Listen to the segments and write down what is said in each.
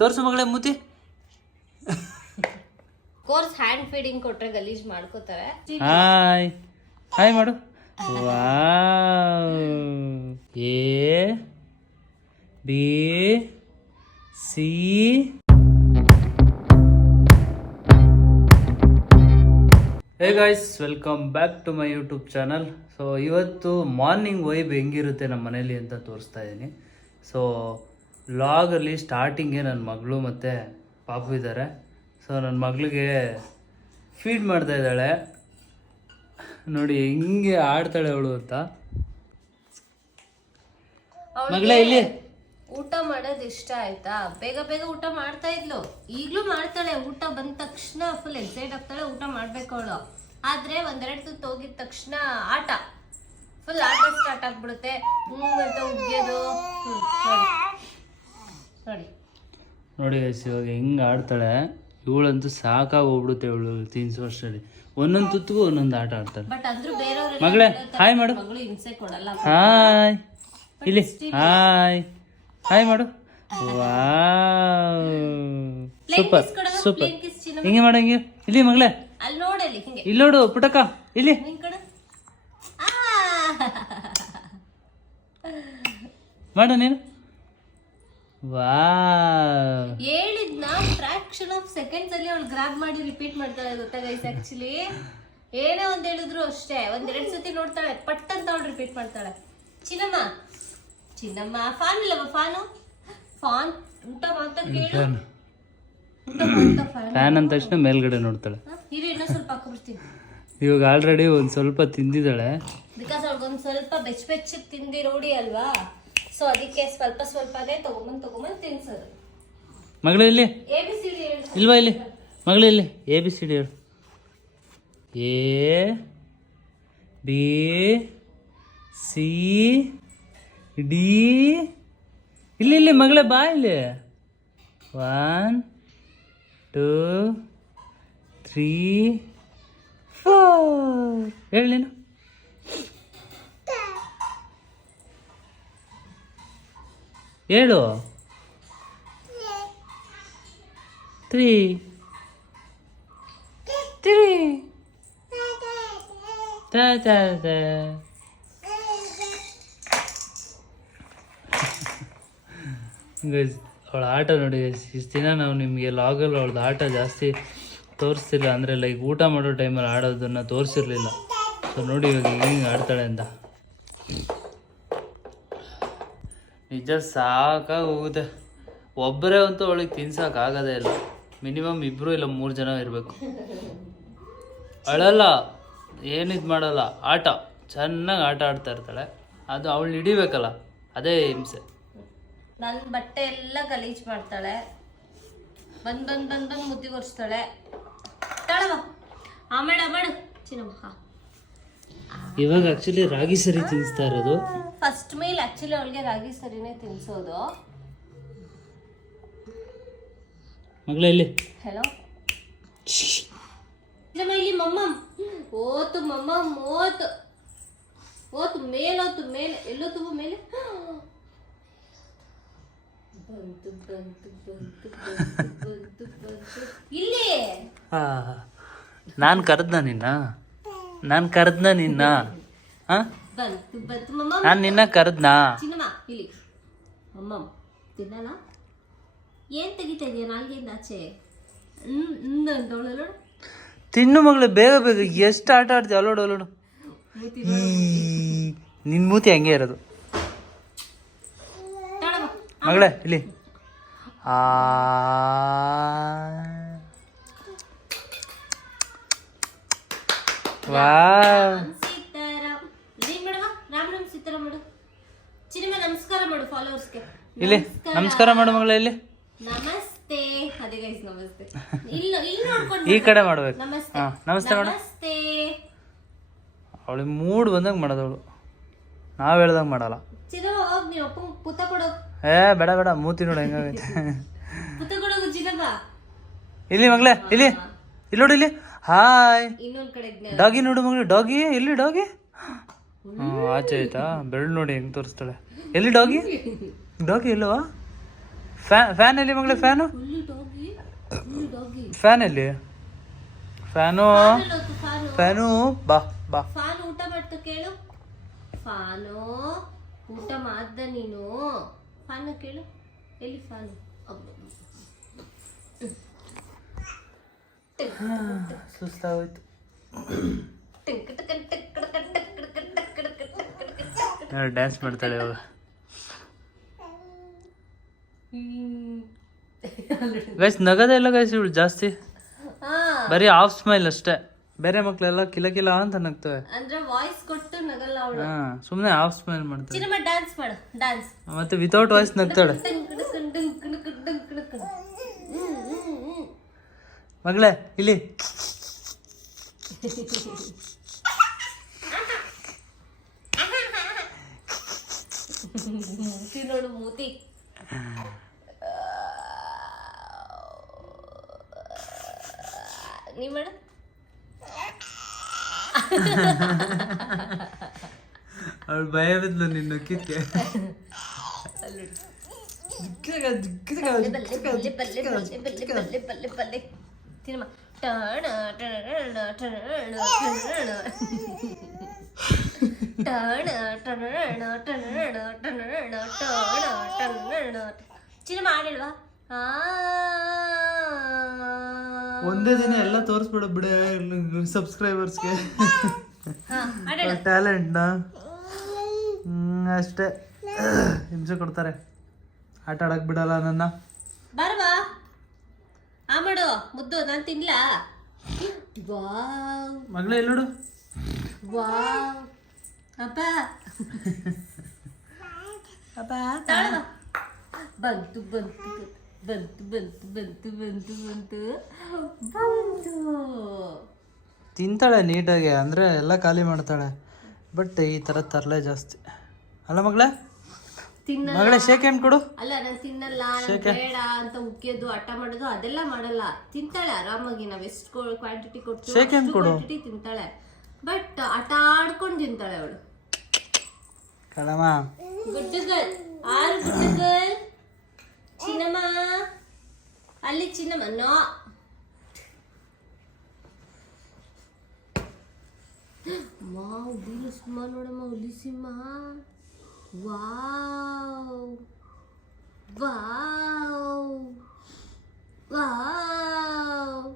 ತೋರ್ಸು ಮಗಳೇ ಮೂತಿ. ಕೋರ್ಸ್ ಹ್ಯಾಂಡ್ ಫೀಡಿಂಗ್ ಕೊಟ್ರೆ ಗಲೀಜ್ ಮಾಡ್ಕೋತಾರೆ. ಹಾಯ್ ಹಾಯ್ ಮಾಡು. Wow A B C. Hey guys, welcome back to my YouTube channel. So ಇವತ್ತು ಮಾರ್ನಿಂಗ್ ವೈಬ್ ಹೆಂಗಿರುತ್ತೆ ನಮ್ಮ ಮನೇಲಿ ಅಂತ ತೋರಿಸ್ತಾ ಇದ್ದೀನಿ. ಸೊ ವ್ಲಾಗಲ್ಲಿ ಸ್ಟಾರ್ಟಿಂಗೆ ನನ್ನ ಮಗಳು ಮತ್ತು ಪಾಪು ಇದ್ದಾರೆ. ಸೊ ನನ್ನ ಮಗಳಿಗೆ ಫೀಡ್ ಮಾಡ್ತಾ ಇದ್ದಾಳೆ ನೋಡಿ, ಹಿಂಗೆ ಆಡ್ತಾಳೆ ಅವಳು ಅಂತ. ಮಗಳೇ ಇಲ್ಲಿ ಊಟ ಮಾಡೋದು ಇಷ್ಟ ಆಯ್ತಾ? ಬೇಗ ಬೇಗ ಊಟ ಮಾಡ್ತಾ ಇದ್ಲು, ಈಗ್ಲೂ ಮಾಡ್ತಾಳೆ. ಊಟ ಬಂದ ತಕ್ಷಣ ಫುಲ್ ಎಕ್ಸೈಟ್ ಆಗ್ತಾಳೆ, ಊಟ ಮಾಡ್ಬೇಕು ಅವಳು. ಆದ್ರೆ ಒಂದೆರಡು ತುತ್ತು ಹೋಗಿದ ತಕ್ಷಣ ಆಟ, ಫುಲ್ ಆಟ ಸ್ಟಾರ್ಟ್ ಆಗ್ಬಿಡುತ್ತೆ. ಅಂತ ಉಗ್ಯೋದು ನೋಡಿ ನೋಡಿ ಗೈಸ್, ಇವಾಗ ಹೆಂಗೆ ಆಡ್ತಾಳೆ. ಇವಳಂತೂ ಸಾಕಾಗಿ ಹೋಗ್ಬಿಡುತ್ತೆ ಇವಳು ತಿನ್ಸೋ ವರ್ಷದಲ್ಲಿ. ಒಂದೊಂದು ತುತ್ತಿಗೂ ಒಂದೊಂದು ಆಟ ಆಡ್ತಾಳೆ. ಬಟ್ ಅಂದ್ರೂ ಬೇರೆಯವ್ರು ಮಗಳೇ ಹಾಯ್ ಮಾಡು. ಮಗಳು ಹಿಂಸೆ ಕೊಡಲ್ಲ. ಹಾಯ್ ಇಲ್ಲಿ ಹಾಯ್ ಹಾಯ್ ಮಾಡು. Wow super super. ಹಿಂಗೆ ಮಾಡು, ಹಿಂಗೆ ಇಲ್ಲಿ ಮಗಳೇ. ಅಲ್ಲಿ ನೋಡಲಿ, ಹಿಂಗೆ ಇಲ್ಲಿ ನೋಡು ಪುಟಕ, ಇಲ್ಲಿ ಮಾಡು ನೀನು. ವಾವ್ ಹೇಳಿದ್ನ ಫ್ರಾಕ್ಷನ್ ಆಫ್ ಸೆಕೆಂಡ್ಸ್ ಅಲ್ಲಿ ಅವಳು ಗ್ರಾಬ್ ಮಾಡಿ ರಿಪೀಟ್ ಮಾಡ್ತಾಳೆ ಗೊತ್ತಾ ಗೈಸ್. ಆಕ್ಚುಲಿ ಏನೇ ಒಂದ್ ಹೇಳಿದ್ರು ಅಷ್ಟೇ, ಒಂದೆರಡು ಸತಿ ನೋಡ್ತಾಳೆ, ಪಟ್ ಅಂತ ಅವಳು ರಿಪೀಟ್ ಮಾಡ್ತಾಳೆ. ಚಿನ್ನಮ್ಮ ಚಿನ್ನಮ್ಮ ಫಾನ್ ಇಲ್ಲವ? ಫಾನು ಫಾನ್ ಊಟ ಮಾಡ್ತಾ ಕೇಳು. ಊಟ ಮಾಡ್ತಾ ಫ್ಯಾನ್ ಅಂದ ತಕ್ಷಣ ಮೇಲ್ಗಡೆ ನೋಡ್ತಾಳೆ. ಇರು ಇನ್ನೂ ಸ್ವಲ್ಪ ಹಾಕೊಬಿಡ್ತೀನಿ. ಇವಾಗ ಆಲ್ರೆಡಿ ಒಂದು ಸ್ವಲ್ಪ ತಿಂದಿದ್ದಾಳೆ. ಬಿಕಾಸ್ ಅವ್ಳಿಗೊಂದು ಸ್ವಲ್ಪ ಬೆಚ್ಚಗೆ ತಿಂದಿ ನೋಡಿ ಅಲ್ವಾ, ಸೊ ಅದಕ್ಕೆ ಸ್ವಲ್ಪ ಸ್ವಲ್ಪನೇ ತಗೊಂಬಂದ್ ತಿನ್ಸೋದು. ಮಗಳು ಇಲ್ಲಿ ABCD ಇಲ್ವಾ? ಇಲ್ಲಿ ಮಗಳು ಇಲ್ಲಿ ABCD ಹೇಳು. A B C D. ಇಲ್ಲಿ ಇಲ್ಲಿ ಮಗಳೇ ಬಾ ಇಲ್ಲಿ. 1 2 3 4 ಹೇಳಿ ನೀನು. ಹೇಳು. 3 ಅವಳ ಆಟ ನೋಡಿ. ಇಷ್ಟು ದಿನ ನಾವು ನಿಮಗೆ ಲಾಗಲ್ಲಿ ಅವಳದ್ದು ಆಟ ಜಾಸ್ತಿ ತೋರಿಸ್ತಿಲ್ಲ, ಅಂದರೆ ಲೈಕ್ ಊಟ ಮಾಡೋ ಟೈಮಲ್ಲಿ ಆಡೋದನ್ನು ತೋರಿಸಿರ್ಲಿಲ್ಲ. ಸೊ ನೋಡಿ ಇವಾಗ ಹಿಂಗೆ ಆಡ್ತಾಳೆ ಅಂತ. ನಿಜ ಸಾಕಾಗಿ ಹೋಗುತ್ತೆ. ಒಬ್ಬರೇ ಅಂತೂ ಅವಳಿಗೆ ತಿನ್ಸೋಕ್ಕಾಗೋದೇ ಇಲ್ಲ. ಮಿನಿಮಮ್ 2 ಇಲ್ಲ 3 ಜನ ಇರಬೇಕು. ಅಳಲ್ಲ, ಏನಿದು ಮಾಡಲ್ಲ, ಆಟ ಚೆನ್ನಾಗಿ ಆಟ ಆಡ್ತಾ ಇರ್ತಾಳೆ. ಅದು ಅವಳು ಹಿಡಿಬೇಕಲ್ಲ, ಅದೇ ಹಿಂಸೆ. ನನ್ನ ಬಟ್ಟೆ ಎಲ್ಲ ಗಲೀಜ್ ಮಾಡ್ತಾಳೆ, ಬಂದ್ ಮುದ್ದಿಗೊರ್ಸ್ತಾಳೆ. ತಾಳವ ಆಮೇಲೆ ಮಾಡು ಚಿನ್ನಮ್ಮ. ಇವಾಗ ಆಕ್ಚುಲಿ ರಾಗಿ ಸರಿ ತಿನ್ನಿಸ್ತಾ ಇರೋದು. ಫಸ್ಟ್ ಮೀಲ್ ಆಕ್ಚುಲಿ ಅವಳಿಗೆ ರಾಗಿ ಸರಿನೇ ತಿನ್ಸೋದು. ಮಗಳ ಇಲ್ಲಿ ಹೆಲೋ ಇಲ್ಲಿ ಮಮ್ಮಮ್ ಓತು ಮಮ್ಮಮ್ ಓತು ಮೇಲೆ ಎಲ್ಲೋತು ಮೇಲೆ ಬಂತು ಇಲ್ಲಿ. ನಾನು ಕರೆದ್ನ ನಿನ್ನ ಬಂತು ಮಮ್ಮಮ್. ನಾನು ನಿನ್ನ ಕರೆದ್ನಾ? ಚಿನ್ನಮ್ಮ ಇಲ್ಲಿ ಮಮ್ಮಮ್ ತಿನ್ನಲ್ಲ. ಏನ್ ತೆಗಿತಾ ಇದೀಯ ನಾಲ್ಗೆಯಿಂದ ಆಚೆ? ಅಂತವಳು ತಿನ್ನು ಮಗಳು, ಬೇಗ ಬೇಗ. ಎಷ್ಟು ಆಟ ಆಡ್ತೀವಿ. ಅಲ್ಲೋಡು ನಿನ್ ಮೂತಿ ಹಂಗೆ ಇರೋದು. ಮಗಳೇ ಇಲ್ಲಿ ನಮಸ್ಕಾರ ಮಾಡು ಫಾಲೋವರ್ಸ್ಗೆ. ಇಲ್ಲಿ ನಮಸ್ಕಾರ ಮಾಡು ಮಗಳೇ. ಇಲ್ಲಿ ನಮಸ್ತೆ. ಅದೇ ಗೈಸ್ ನಮಸ್ತೆ. ಇಲ್ಲಿ ನೋಡ್ಕೊಂಡು ಈ ಕಡೆ ಮಾಡ್ಬೇಕು. ನಮಸ್ತೆ ನಮಸ್ತೆ ಮಾಡು. ನಮಸ್ತೆ. ಅವಳಿಗೆ ಮೂಡ್ ಬಂದಾಗ ಮಾಡೋದು ಅವಳು, ನಾವು ಹೇಳ್ದಾಗ ಮಾಡಲ್ಲ. ಚಿನ್ನಮ್ಮ ಹೋಗ್ ನೀವು ಅಪ್ಪ ಪುತ್ತ ಕೊಡು. ಬೇಡ ಮೂತಿ ನೋಡು ಹೆಂಗಾಗೈತೆ. ಪುತ್ತ ಕೊಡೋದು ಚಿನ್ನಮ್ಮ. ಇಲ್ಲಿ ಮಗಳೇ ಇಲ್ಲಿ ಇಲ್ಲಿ ನೋಡು ಇಲ್ಲಿ. ಹಾಯ್ ಇನ್ನೊಂದ್ ಕಡೆ ಡಾಗಿ ನೋಡು ಮಗಳು. ಡಾಗಿ ಎಲ್ಲಿ? ಡಾಗಿ ಆಚೆ ಆಯ್ತಾ ಬೆರಳು ನೋಡಿ ಹೆಂಗ್ ತೋರಿಸ್ತಾಳೆ. ಎಲ್ಲಿ ಡಾಗಿ? ಡಾಗಿ ಇಲ್ಲವಾ? ಫ್ಯಾನ್ ಎಲ್ಲಿ ಮಗಳೇ? ಫ್ಯಾನು ಫ್ಯಾನ್ ಎಲ್ಲಿ? ಫ್ಯಾನು ಫ್ಯಾನು ಬಾ ಬಾ. ಫಾನು ಊಟ ಮಾಡ್ತಾ ಕೇಳು. ಫಾನು ಊಟ ಮಾಡ್ದ ನೀನು? ಫಾನು ಕೇಳು, ಎಲ್ಲಿ ಫಾನು? ಸುಸ್ತಾಗೋಯ್ತು. ಡ್ಯಾನ್ಸ್ ಮಾಡ್ತಾಳೆ ಇವಾಗ. ಗೈಸ್ ನಗದೇ ಇಲ್ಲ ಗೈಸ್ ಇವಳು ಜಾಸ್ತಿ, ಬರೀ ಹಾಫ್ ಸ್ಮೈಲ್ ಅಷ್ಟೇ. ಬೇರೆ ಮಕ್ಳೆಲ್ಲ ಕಿಲ ಕಿಲ ಅಂತ ನಗ್ತವೆ, ಅಂದ್ರೆ ವಾಯ್ಸ್ ಕೊಟ್ಟು ನಗಲ್ಲ ಅವಳು. ಸುಮ್ನೆ ಹಾಫ್ ಸ್ಮೈಲ್ ಮಾಡ್ತಾಳೆ. ಚಿನ್ನಮ್ಮ ಡ್ಯಾನ್ಸ್ ಮಾಡು, ಡ್ಯಾನ್ಸ್. ಮತ್ತೆ ವಿತೌಟ್ ವಾಯ್ಸ್ ನಗ್ತಾಳೆ. ಮಗಳೇ ಇಲ್ಲಿ ನೋಡು ಮೂತಿ. ನೀ ಮಾಡ. ಅವಳು ಭಯ ಬಿದ್ಲು ನಿನ್ನ ಕಿಕ್ಕೆ. ತಿನ್ನಮ್ಮ. ಚಿನ್ನಮ್ಮ ಆಡಿಲ್ವಾ? ಒಂದೇ ದಿನ ಎಲ್ಲ ತೋರಿಸ್ಬಿಡ ಬಿಡೆ ಸಬ್ಸ್ಕ್ರೈಬರ್ಸ್ಗೆ ಟ್ಯಾಲೆಂಟ್ನ. ಅಷ್ಟೇ ಹಿಂಸೆ ಕೊಡ್ತಾರೆ, ಆಟ ಆಡಕ್ ಬಿಡಲ್ಲ ನನ್ನ. ಬಾರವಾ ಆ ಮಾಡು ಮುದ್ದು, ನಾನು ತಿನ್ಲಾ? ವಾವ್ ಮಗಳೇ ಇಲ್ಲಿ ನೋಡು. ವಾವ್ ಅಪ್ಪ ಅಪ್ಪ ತಾಳವಾ. ಬಂತು ಬಂತು ಬಂತು ಬಂತು ಬಂತು ಬಂತು ಬಂತು ಬಂತು. ತಿಂತಾಳೆ ನೀಟಾಗಿ, ಅಂದರೆ ಎಲ್ಲ ಖಾಲಿ ಮಾಡ್ತಾಳೆ. ಬಟ್ ಈ ಥರ ತರಲೆ ಜಾಸ್ತಿ ಅಲ್ಲ ಮಗಳೇ? ತಿನ್ನಲ್ಲ ಮಗಳೇ ಶೇಕ್ ಹ್ಯಾಂಡ್ ಕೊಡು. ಅಲ್ಲ, ನಾನು ತಿನ್ನಲ್ಲ, ನಾನ್ ಬೇಡ ಅಂತ ಉಕ್ಕಿಯೋದು ಹಠ ಮಾಡೋದು ಅದೆಲ್ಲ ಮಾಡಲ್ಲ. ತಿಂತಾಳೆ ಆರಾಮಾಗಿ, ನಾವ್ ಎಷ್ಟು ಕ್ವಾಂಟಿಟಿ ಕೊಡ್ತೀವಿ ಅಷ್ಟು ಕ್ವಾಂಟಿಟಿ ತಿಂತಾಳೆ. ಬಟ್ ಹಠ ಆಡ್ಕೊಂಡು ತಿಂತಾಳೆ ಅವಳು. ಕಡಮ ಗುಡ್ ಗರ್ಲ್, ಆರು ಗುಡ್ ಗರ್ಲ್. ಚಿನ್ನಮ್ಮ ಅಲ್ಲಿ ಚಿನ್ನಮ್ಮ ನೋ. ಹುಲಿ ಸಿಂಹ ನೋಡಮ್ಮ, ಹುಲಿ ಸಿಂಹ. Wow wow wow.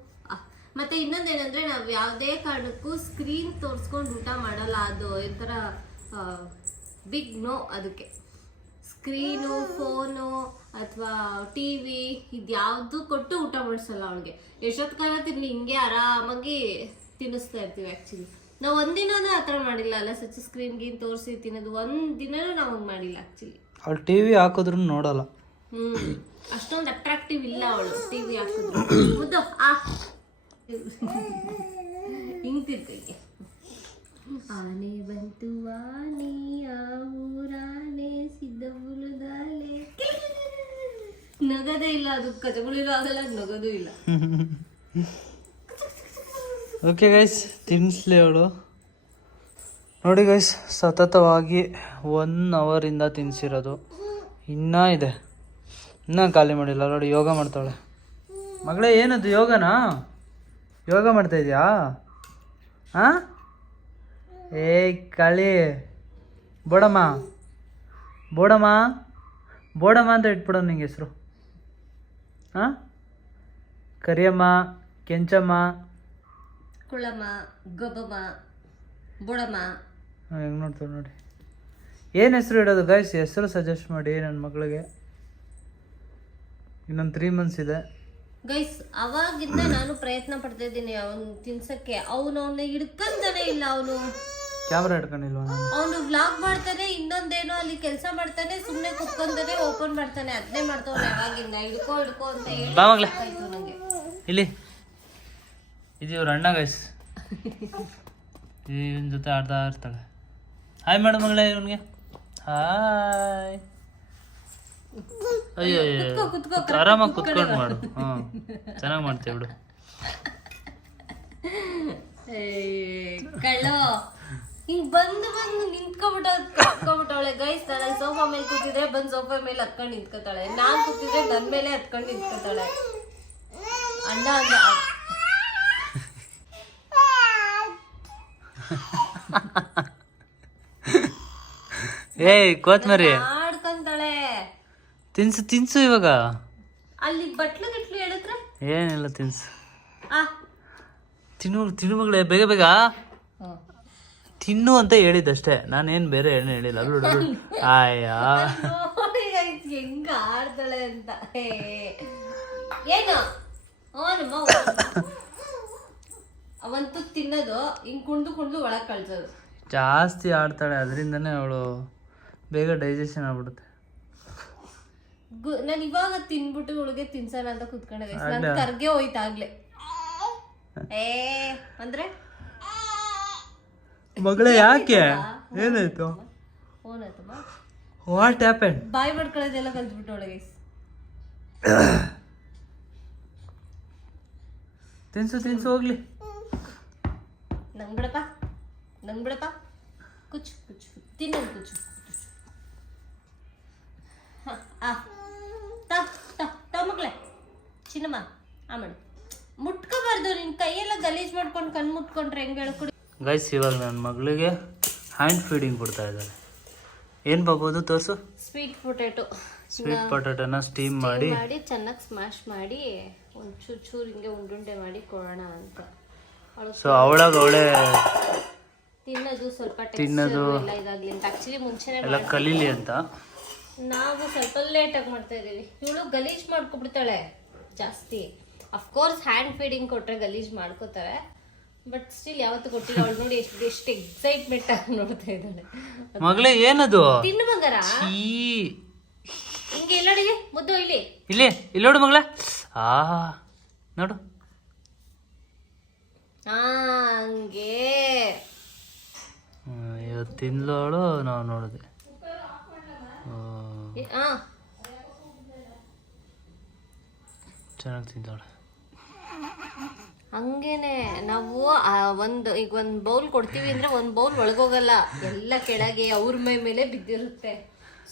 ಮತ್ತೆ ಇನ್ನೊಂದೇನಂದ್ರೆ ನಾವು ಯಾವುದೇ ಕಾರಣಕ್ಕೂ ಸ್ಕ್ರೀನ್ ತೋರಿಸ್ಕೊಂಡು ಊಟ ಮಾಡಲ್ಲ. ಅದು ಒಂಥರ ಬಿಗ್ ನೋ. ಅದಕ್ಕೆ ಸ್ಕ್ರೀನು, ಫೋನು ಅಥವಾ ಟಿವಿ ಇದ್ಯಾವುದು ಕೊಟ್ಟು ಊಟ ಮಾಡಿಸಲ್ಲ ಅವಳಿಗೆ. ಎಷ್ಟೊತ್ತು ಕಾಲ ತಿನ್ನಿ ಹಿಂಗೆ ಆರಾಮಾಗಿ ತಿನ್ನಿಸ್ತಾ ಇರ್ತೀವಿ. ಆ್ಯಕ್ಚುಲಿ ನಾವು ಒಂದಿನನೂ ಆ ಥರ ಮಾಡಿಲ್ಲ ಅಲ್ಲ ಸಚ್ಚ ಸ್ಕ್ರೀನ್ ಗೀನ್ ತೋರಿಸಿ ತಿನ್ನೋದು ಒಂದಿನನೂ ನಾವು ಹಂಗೆ ಮಾಡಿಲ್ಲ ಆ್ಯಕ್ಚುಲಿ. ಅವಳು ಟಿ ವಿ ಹಾಕಿದ್ರು ನೋಡಲ್ಲ. ಅಷ್ಟೊಂದು ಅಟ್ರಾಕ್ಟಿವ್ ಇಲ್ಲ ಅವಳು ಟಿವಿ ಹಾಕಿದ್ರು. ಮುದ್ದು ಆ ಹಿಂಗ್ತಿರ್ಕೈಗೆ. ಆನೆ ಬಂತು ಆನೆ ಆ ಊರಾನೆ ಸಿದ್ದಬುಲುದಾಲೆ. ನಗದೇ ಇಲ್ಲ, ಅದು ಕಚಗುಳಿನೂ ಆಗಲ್ಲ, ನಗೋದು ಇಲ್ಲ. ಓಕೆ ಗೈಸ್, ತಿನ್ನಿಸ್ಲಿ ಅವಳು. ನೋಡಿ ಗೈಸ್, ಸತತವಾಗಿ 1 ಅವರಿಂದ ತಿನ್ನಿಸಿರೋದು ಇನ್ನೂ ಇದೆ, ಇನ್ನೂ ಖಾಲಿ ಮಾಡಿಲ್ಲ. ನೋಡಿ ಯೋಗ ಮಾಡ್ತಾಳೆ ಮಗಳೇ. ಏನದು ಯೋಗನಾ? ಯೋಗ ಮಾಡ್ತಾ ಇದೆಯಾ? ಹಾಂ ಏ ಕಳಿ ಬೋಡಮ್ಮ ಬೋಡಮ್ಮ ಬೋಡಮ್ಮ ಅಂತ ಇಟ್ಬಿಡೋ ನಿಂಗೆ ಹೆಸರು. ಹಾಂ ಕರಿಯಮ್ಮ, ಕೆಂಚಮ್ಮ, ಕುಳಮ್ಮ, ಗೊಬ್ಬಮ್ಮ, ಬುಡಮ್ಮ. ಹೆಂಗೆ ನೋಡ್ತಾವೆ ನೋಡಿ. ಏನು ಹೆಸರು ಇಡೋದು ಗೈಸ್? ಹೆಸರು ಸಜೆಸ್ಟ್ ಮಾಡಿ ನನ್ನ ಮಗಳಿಗೆ. ಇನ್ನೊಂದು 3 months ಇದೆ ಗೈಸ್. ಅವಾಗಿಂದ ನಾನು ಪ್ರಯತ್ನ ಪಡ್ತಾ ಇದ್ದೀನಿ ಅವನು ತಿನ್ಸಕ್ಕೆ. ಅವನು ಹಿಡ್ಕೊಂತಾನೆ ಇಲ್ಲ. ಅವನು ಕ್ಯಾಮ್ರಾ ಹಿಡ್ಕೊಂಡಿಲ್ವಾ? ಅವನು ವ್ಲಾಗ್ ಮಾಡ್ತಾನೆ, ಇನ್ನೊಂದೇನೋ ಅಲ್ಲಿ ಕೆಲಸ ಮಾಡ್ತಾನೆ, ಸುಮ್ಮನೆ ಕುತ್ಕೊಂತಾನೆ, ಓಪನ್ ಮಾಡ್ತಾನೆ, ಅದನ್ನೇ ಮಾಡ್ತಾವನೆ ಅವಾಗಿಂದ. ಹಿಡ್ಕೋ ಹಿಡ್ಕೋ ಅಂತ ಹೇಳಿ ಆಯ್ತು ನಂಗೆ. ಇಲ್ಲಿ ಇದು ಇವ್ರ ಅಣ್ಣ ಗೈಸ್, ಇವನ ಜೊತೆ ಆಡ್ತಾ ಇರ್ತಾಳೆ. ಹಾಯ್ ಮಾಡು ಮಗಳೇ ಇವನಿಗೆ. ಹಾಯ್. ಅಯ್ಯೋ ಆರಾಮಾಗಿ ಕುತ್ಕೊಂಡು ಮಾಡು. ಹಾಂ ಚೆನ್ನಾಗಿ ಮಾಡ್ತೀವಿ ಬಿಡು. ಕಳ್ಳೋ ಹಿಂಗ್ ಬಂದು ನಿಂತ್ಕೊಬಿಟ್ಟವಳೆ ಗೈಸ್. ನಾನು ಸೋಫಾ ಮೇಲೆ ಕೂತಿದ್ರೆ ಬಂದ್ ಸೋಫಾ ಮೇಲೆ ಹತ್ಕೊಂಡು ನಿಂತ್ಕೊತಾಳೆ, ನಾನ್ ಕೂತಿದ್ರೆ ನನ್ ಮೇಲೆ ಹತ್ಕೊಂಡು ನಿಂತ್ಕೊತಾಳೆ. ಅಣ್ಣ ಅಂದ ಏಯ್ ಕೊತ್ಮರಿ ಆಡ್ಕೊಂತಾಳೆ. ತಿನ್ಸು ತಿನ್ಸು ಇವಾಗ. ಅಲ್ಲಿ ಬಟ್ಲು ಗಿಟ್ಲು ಹೇಳಿದ್ರೆ ಏನಿಲ್ಲ ತಿನ್ಸು. ಆ ತಿನ್ನು ಮಗಳೇ, ಬೇಗ ಬೇಗ ತಿನ್ನು ಅಂತ ಹೇಳಿದ್ದಷ್ಟೇ, ನಾನೇನ್ ಬೇರೆ ಏನು ಹೇಳಿಲ್ಲ. ಅಲ್ಲು ಆಯ್ಯಾ ನೋಡಿ ಹೆಂಗ ಆಡ್ತಾಳೆ ಅಂತ. ಏನು ಅವಂತೂ ತಿನ್ನೋದು ಹಿಂಗ್ ಕುಣ್ದು ಒಳಗ್ ಕಳ್ಸೋದು. ಜಾಸ್ತಿ ಆಡ್ತಾಳೆ, ಅದರಿಂದನೇ ಅವಳು ಬೇಗ ಡೈಜೆಷನ್ ಆಗ್ಬಿಡುತ್ತೆ. ನಾನು ಇವಾಗ ತಿನ್ಬಿಟ್ಟು ಅವಳಿಗೆ ತಿನ್ಸೋಣ ಅಂತ ಕುತ್ಕೊಂಡೆ. ನನ್ ಕರ್ಗೆ ಹೋಯ್ತಾಗ್ಲೆ. ಅಂದ್ರೆ ಮಗಳೇ ಯಾಕೆ ಏನಾಯ್ತು? ಓನಾಯ್ತಮ್ಮ, ವಾಟ್ ಹ್ಯಾಪನ್? ಬಾಯ್ ಮಾಡ್ಕೊಳ್ಳೋದೆಲ್ಲ ಕಲ್ತ್ಬಿಟ್ಟು ಒಳಗೆ. ತಿನ್ಸು ಹೋಗ್ಲಿ. ನಂಗ್ ಬಿಡಪ್ಪ ಕುಚ್ಚು ತಿನ್ನೋದು ಕುಚ್ಚು. ಮಕ್ಳೆ ಚಿನ್ನಮ್ಮ ಆಮೇಲೆ ಮುಟ್ಕೋಬಾರ್ದು. ನಿನ್ ಕೈಯೆಲ್ಲ ಗಲೀಜ್ ಮಾಡ್ಕೊಂಡು ಕಣ್ ಮುಟ್ಕೊಂಡ್ರೆ ಹೆಂಗ್ ಹೇಳ್ಕೊಡಿ ಗೈಸ್. ಇವಾಗ ನನ್ನ ಮಗಳಿಗೆ ಹ್ಯಾಂಡ್ ಫೀಡಿಂಗ್ ಕೊಡ್ತಾ ಇದ್ದಾರೆ. ಏನು ಬಾಬೋದು ತೋರಿಸು. ಸ್ವೀಟ್ ಪೊಟ್ಯಾಟೋನ ಸ್ಟೀಮ್ ಮಾಡಿ ಚೆನ್ನಾಗಿ ಸ್ಮ್ಯಾಶ್ ಮಾಡಿ ಒಂದು ಚೂರು ಹಿಂಗೆ ಉಂಡುಂಡೆ ಮಾಡಿ ಕೊಡೋಣ ಅಂತ. ಸೊ ಅವಳೇ ತಿನ್ನೋದು ಸ್ವಲ್ಪ ತಿನ್ನೋದು ಎಲ್ಲ ಇದಾಗ್ಲಿ ಅಂತ ಆಕ್ಚುಲಿ ಮುಂಚೆನೆ ಎಲ್ಲ ಕಲೀಲಿ ಅಂತ ನಾವು ಸ್ವಲ್ಪ ಲೇಟಾಗಿ ಮಾಡ್ತಾ ಇದೀವಿ. ಇವಳು ಗಲೀಜ್ ಮಾಡ್ಕೊಬಿಡ್ತಾಳೆ ಜಾಸ್ತಿ. ಅಫ್ಕೋರ್ಸ್ ಹ್ಯಾಂಡ್ ಫೀಡಿಂಗ್ ಕೊಟ್ರೆ ಗಲೀಜ್ ಮಾಡ್ಕೋತಾರೆ, ಬಟ್ ಸ್ಟಿಲ್ ಯಾವತ್ತು ಕೊಟ್ಟಿಲ್ಲ. ಅವಳು ನೋಡಿ ಎಷ್ಟು ಎಕ್ಸೈಟ್ಮೆಂಟ್ ಆಗಿ ನೋಡ್ತಾ ಇದ್ದಾಳೆ. ಮಗಳೇ ಏನದು? ತಿನ್ನು ಬಂಗಾರ. ಹಿಂಗೆ ಎಲ್ಲಡಿಗೆ ಮುದ್ದು ಇಲ್ಲಿ ನೋಡು ಮಗಳ. ನೋಡು ಹಂಗೆ ಇವತ್ತು ತಿನ್ಲೋಳು. ನಾವು ನೋಡಿದೆ ಚೆನ್ನಾಗಿ ತಿಂತಾಳೆ. ಹಂಗೇನೆ ನಾವು ಈಗ ಒಂದ್ ಬೌಲ್ ಕೊಡ್ತೀವಿ ಅಂದ್ರೆ ಒಂದ್ ಬೌಲ್ ಒಳಗೋಗಲ್ಲ, ಎಲ್ಲ ಕೆಳಗೆ ಅವ್ರ ಮೇಲೆ ಬಿದ್ದಿರುತ್ತೆ.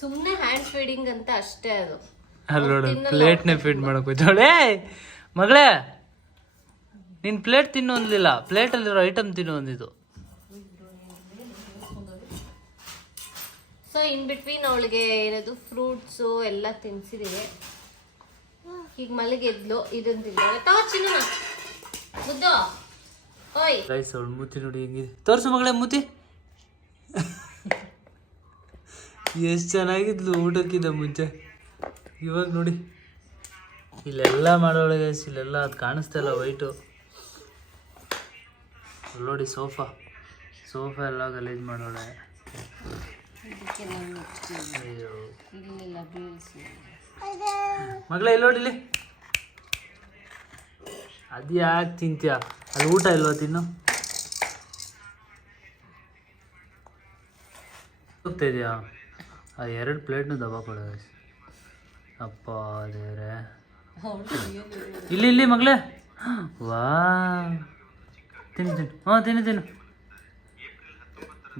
ಸುಮ್ನೆ ಹ್ಯಾಂಡ್ ಫೀಡಿಂಗ್ ಅಂತ ಅಷ್ಟೇ ಅದು. ಪ್ಲೇಟ್ನೇ ಫೀಡ್ ಮಾಡಕ್ ಹೋಯ್ತಾಳೆ. ಮಗಳೇ ನೀನ್ ಪ್ಲೇಟ್ ತಿನ್ನು ಅಂದಿಲ್ಲ, ಪ್ಲೇಟ್ ಅಲ್ಲಿರೋ ಐಟಮ್ ತಿನ್ನು ಅಂದಿದ್ದು. ಸೊ ಇನ್ ಬಿಟ್ವೀನ್ ಅವಳಿಗೆ ಏನದು ಫ್ರೂಟ್ಸು ಎಲ್ಲ ತಿನ್ಸಿದೀವಿ. ಈಗ ಮಲಗಿದ್ಲು, ಇದನ್ನ ತಿಂದಾಳೆ. ಚಿನ್ನ ಮುದ್ದು ಓಯ್ ರೈಸ್ ಅವಳು ಮೂತಿ ನೋಡಿ ಹೆಂಗಿದೆ. ತೋರ್ಸು ಮಗಳೇ ಮೂತಿ. ಎಷ್ಟು ಚೆನ್ನಾಗಿದ್ಲು ಊಟಕ್ಕಿಂತ ಮುಂಚೆ. ಇವಾಗ ನೋಡಿ ಇಲ್ಲೆಲ್ಲ ಮಾಡೋಳೆ ಗೈಸ್. ಇಲ್ಲೆಲ್ಲ ಅದು ಕಾಣಿಸ್ತಾ ಇಲ್ಲ ವೈಟು. ನೋಡಿ ಸೋಫಾ ಎಲ್ಲ ಗಲೀಜ್ ಮಾಡೋಳೆ. ಅಯ್ಯೋ ಮಗಳೇ ಇಲ್ಲಿ ನೋಡಿಲಿ. ಅದು ಯಾಕೆ ತಿಂತೀಯ? ಅಲ್ಲಿ ಊಟ ಇಲ್ವಾ? ತಿನ್ನು. ಹೋಗ್ತಾ ಇದೆಯಾ? ಆ 2 ಪ್ಲೇಟ್ನು ದಬಾ ಕೊಡ. ಅಪ್ಪ ದೇವ್ರೆ. ಇಲ್ಲಿ ಮಗಳೇ. ವಾ ತಿನ್ನು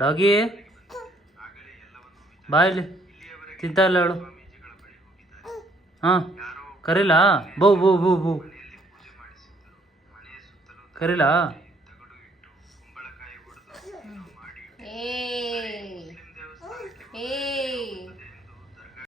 ಡಾಗಿ. ಬಾ ಇಲ್ಲಿ. ತಿಂತಾ ಇಲ್ಲ ಅವಳು. ಕರೀಲಾ? ಬೌ ಕರೀಲಾ?